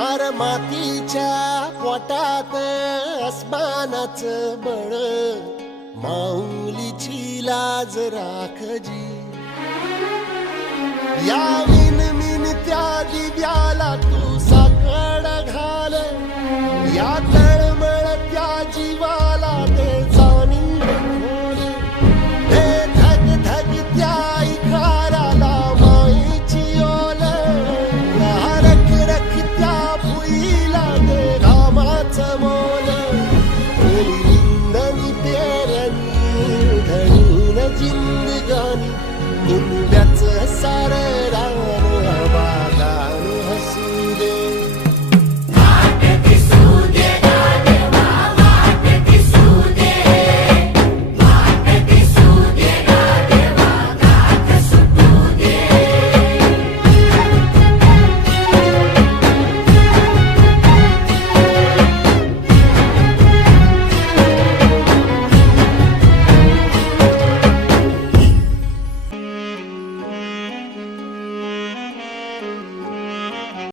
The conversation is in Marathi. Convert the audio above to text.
आर मातीच्या पोटात अस्मानाचं बळ, माऊलीची लाज राखजी. या विनमिन त्या दिव्याला तू साकड घाल, या तळ